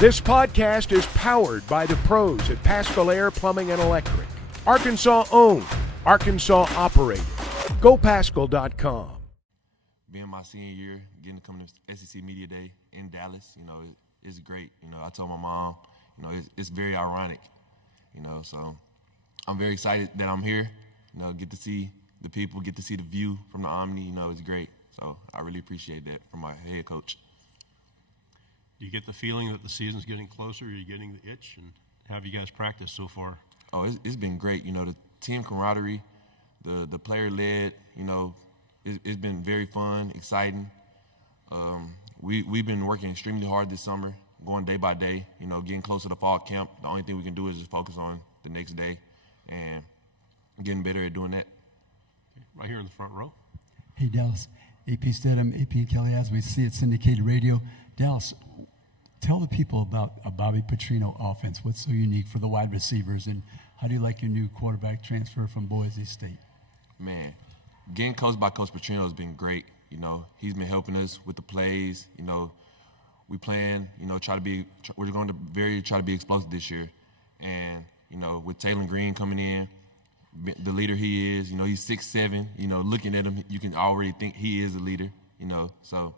This podcast is powered by the pros at Paschal Air Plumbing and Electric. Arkansas owned, Arkansas operated. GoPaschal.com. Being my senior year, getting to come to SEC Media Day in Dallas, it's great. I told my mom, it's very ironic, so I'm very excited that I'm here, get to see the people, get to see the view from the Omni, it's great. So I really appreciate that from my head coach. Do you get the feeling that the season's getting closer? Are you getting the itch? And how have you guys practiced so far? Oh, it's been great. The team camaraderie, the player-led, it's been very fun, exciting. We've been working extremely hard this summer, going day by day, getting closer to fall camp. The only thing we can do is just focus on the next day and getting better at doing that. Right here in the front row. Hey, Dallas. AP Stedham, AP and Kelly, as we see at syndicated radio. Dallas, tell the people about a Bobby Petrino offense. What's so unique for the wide receivers, and how do you like your new quarterback transfer from Boise State? Man, getting coached by Coach Petrino has been great. He's been helping us with the plays. We plan, we're going to try to be explosive this year. And, with Tashawn Greene coming in, the leader he is, he's 6'7", looking at him, you can already think he is a leader, so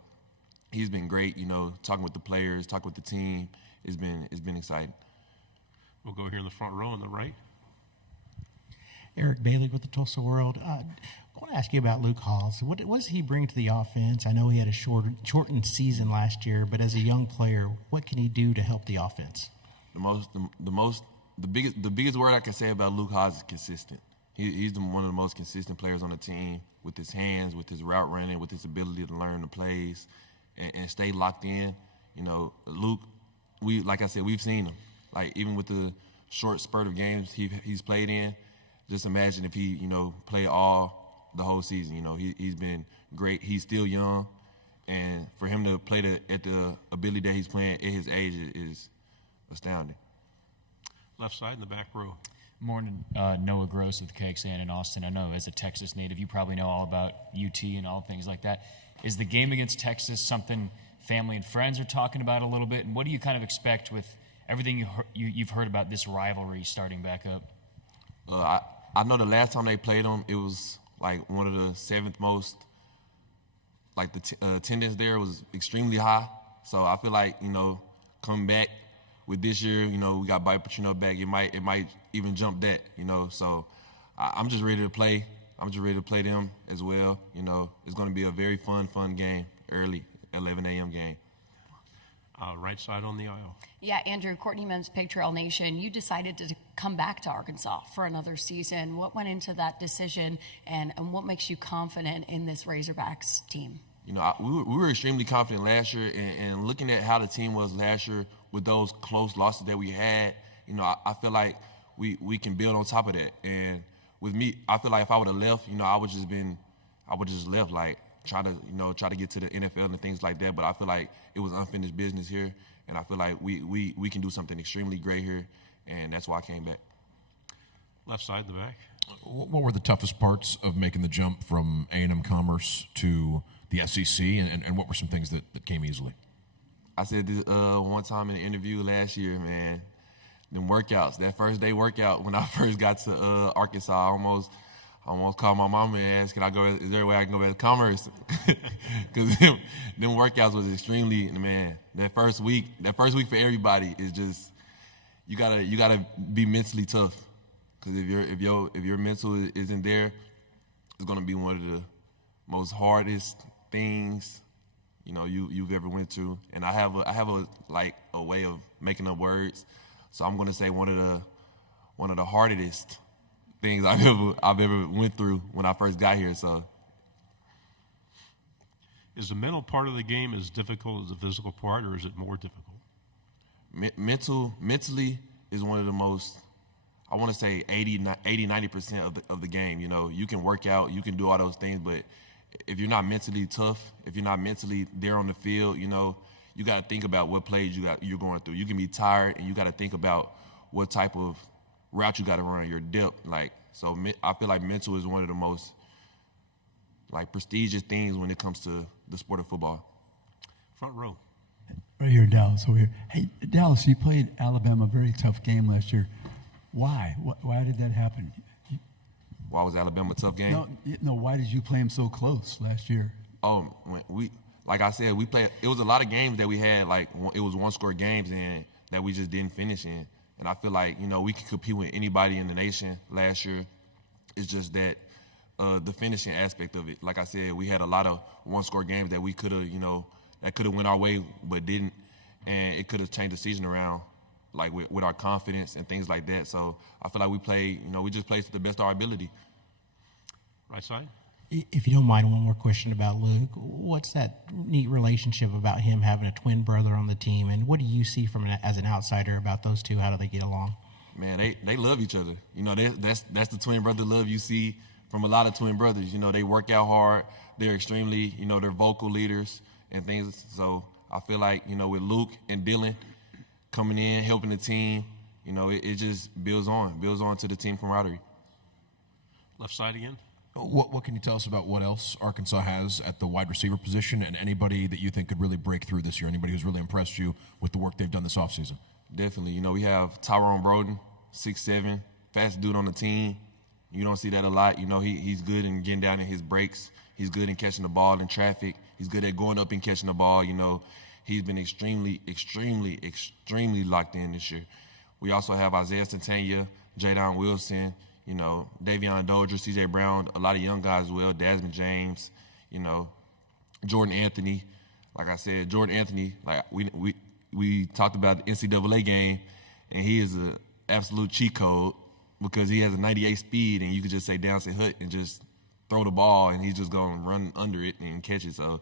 he's been great, talking with the players, talking with the team. It's been exciting. We'll go here in the front row on the right. Eric Bailey with the Tulsa World. I want to ask you about Luke Hogs. What does he bring to the offense? I know he had a shortened season last year, but as a young player, what can he do to help the offense? The biggest word I can say about Luke Hogs is consistent. He's one of the most consistent players on the team with his hands, with his route running, with his ability to learn the plays and stay locked in. Luke, like I said, we've seen him. Like, even with the short spurt of games he's played in, just imagine if he, played the whole season. He's been great. He's still young, and for him to play at the ability that he's playing at his age is astounding. Left side in the back row. Morning, Noah Gross with KXAN in Austin. I know as a Texas native, you probably know all about UT and all things like that. Is the game against Texas something family and friends are talking about a little bit? And what do you kind of expect with everything you've heard about this rivalry starting back up? I know the last time they played them, it was like one of the seventh most. Like the attendance there was extremely high. So I feel like coming back with this year, we got Bobby Petrino back. It might even jump that. So I'm just ready to play. I'm just ready to play them as well. It's going to be a very fun game, early 11 a.m. game. Right side on the aisle. Yeah, Andrew, Courtney Mims, Pig Trail Nation, you decided to come back to Arkansas for another season. What went into that decision, and what makes you confident in this Razorbacks team? We were extremely confident last year, and looking at how the team was last year with those close losses that we had, I feel like we can build on top of that. And with me, I feel like if I would have left, I would just left, like try to get to the NFL and things like that. But I feel like it was unfinished business here, and I feel like we can do something extremely great here, and that's why I came back. Left side in the back. What were the toughest parts of making the jump from A&M Commerce to the SEC, and what were some things that came easily? I said this one time in an interview last year, man, them workouts, that first day workout when I first got to Arkansas, I almost called my mama and asked, is there a way I can go back to Commerce? Because them workouts was extremely, man, that first week for everybody is just, you gotta be mentally tough. Because if your mental isn't there, it's gonna be one of the most hardest things you've ever went through. And I have a way of making up words, so I'm gonna say one of the hardest things I've ever went through when I first got here. So, is the mental part of the game as difficult as the physical part, or is it more difficult? Mentally is one of the most. I want to say 80-90% of the game. You can work out, you can do all those things, but if you're not mentally tough, if you're not mentally there on the field, you got to think about what plays you're going through. You can be tired, and you got to think about what type of route you got to run, your depth. So I feel like mental is one of the most prestigious things when it comes to the sport of football. Front row. Right here, Dallas, over here. Hey, Dallas, you played Alabama, a very tough game last year. Why? Why did that happen? Why was Alabama a tough game? No. Why did you play them so close last year? Oh, like I said, we played. It was a lot of games that we had. Like it was one-score games and that we just didn't finish in. And I feel like we could compete with anybody in the nation last year. It's just that the finishing aspect of it. Like I said, we had a lot of one-score games that we could have, that could have went our way but didn't, and it could have changed the season around, like with our confidence and things like that. So I feel like we played, we just played to the best of our ability. Right side. If you don't mind, one more question about Luke. What's that neat relationship about him having a twin brother on the team, and what do you see as an outsider about those two? How do they get along? Man, they love each other. That's the twin brother love you see from a lot of twin brothers. They work out hard. They're extremely, they're vocal leaders and things. So I feel like, with Luke and Dylan coming in, helping the team, it just builds on to the team camaraderie. Left side again. What can you tell us about what else Arkansas has at the wide receiver position, and anybody that you think could really break through this year? Anybody who's really impressed you with the work they've done this offseason? Definitely. We have Tyrone Broden, 6'7", fast dude on the team. You don't see that a lot. He's good in getting down in his breaks. He's good in catching the ball in traffic. He's good at going up and catching the ball. He's been extremely, extremely, extremely locked in this year. We also have Isaiah Santana, Jadon Wilson, Davion Dozier, C.J. Brown, a lot of young guys as well, Desmond James, Jordan Anthony. Like I said, Jordan Anthony, like we talked about the NCAA game, and he is an absolute cheat code because he has a 98 speed, and you could just say down, say hut, and just throw the ball, and he's just going to run under it and catch it. So,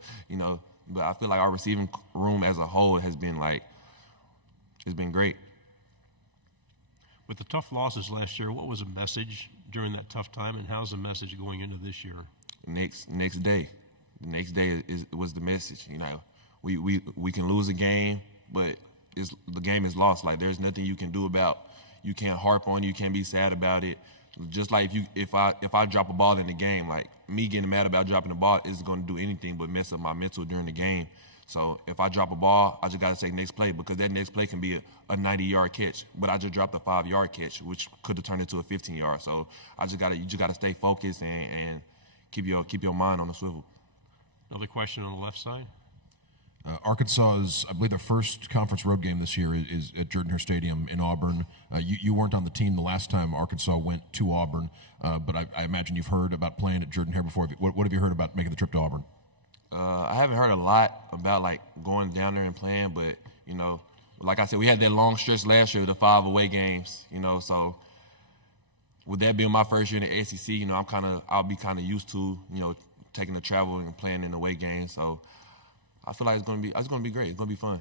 but I feel like our receiving room as a whole has been it's been great. With the tough losses last year, what was the message during that tough time, and how's the message going into this year? Next day. The next day was the message. We can lose a game, but the game is lost. Like there's nothing you can do about. You can't harp on. You can't be sad about it. Just like if I drop a ball in the game, like me getting mad about dropping the ball isn't going to do anything but mess up my mental during the game. So if I drop a ball, I just got to say next play because that next play can be a 90-yard catch, but I just dropped a 5-yard catch, which could have turned into a 15-yard. So you just got to stay focused and keep your mind on the swivel. Another question on the left side. Arkansas's, I believe, their first conference road game this year is at Jordan-Hare Stadium in Auburn. You weren't on the team the last time Arkansas went to Auburn, but I imagine you've heard about playing at Jordan-Hare before. What have you heard about making the trip to Auburn? I haven't heard a lot about going down there and playing, but like I said, we had that long stretch last year, the 5 away games. So with that being my first year in the SEC, I'll be kind of used to taking the travel and playing in away games. So I feel like it's gonna be great. It's gonna be fun.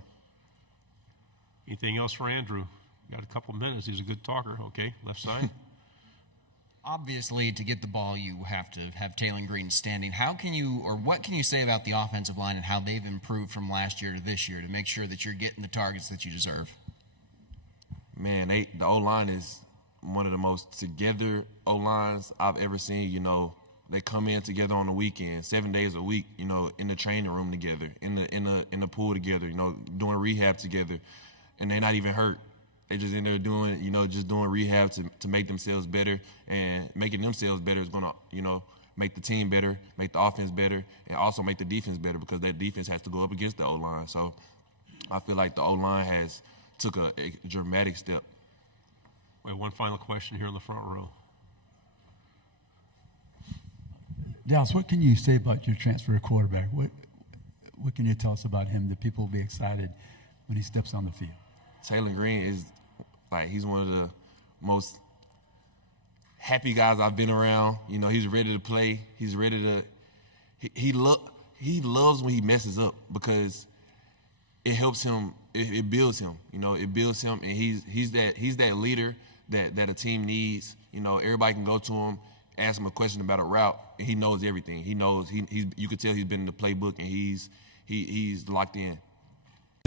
Anything else for Andrew? Got a couple minutes. He's a good talker. Okay, left side. Obviously, to get the ball, you have to have Tashawn Greene standing. What can you say about the offensive line and how they've improved from last year to this year to make sure that you're getting the targets that you deserve? Man, the O-line is one of the most together O-lines I've ever seen. They come in together on the weekend, 7 days a week, in the training room together, in the pool together, doing rehab together, and they're not even hurt. They just in there doing, doing rehab to make themselves better, and making themselves better is going to, make the team better, make the offense better, and also make the defense better because that defense has to go up against the O-line. So I feel like the O-line has took a dramatic step. We have one final question here in the front row. Dallas, what can you say about your transfer quarterback? What can you tell us about him that people will be excited when he steps on the field? Tashawn Greene is he's one of the most happy guys I've been around. He's ready to play. He's ready to. He loves when he messes up because it helps him. It builds him. It builds him, and he's that leader that a team needs. Everybody can go to him, ask him a question about a route, and he knows everything. He knows you could tell he's been in the playbook, and he's locked in.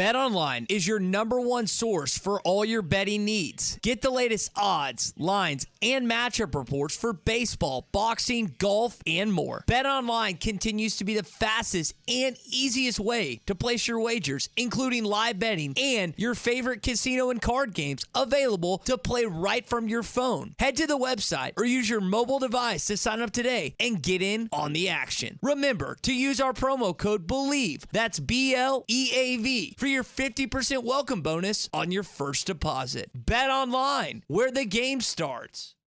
BetOnline is your #1 source for all your betting needs. Get the latest odds, lines, and matchup reports for baseball, boxing, golf, and more. BetOnline continues to be the fastest and easiest way to place your wagers, including live betting and your favorite casino and card games available to play right from your phone. Head to the website or use your mobile device to sign up today and get in on the action. Remember to use our promo code BELIEVE, that's BLEAV, for your 50% welcome bonus on your first deposit. Bet online, where the game starts.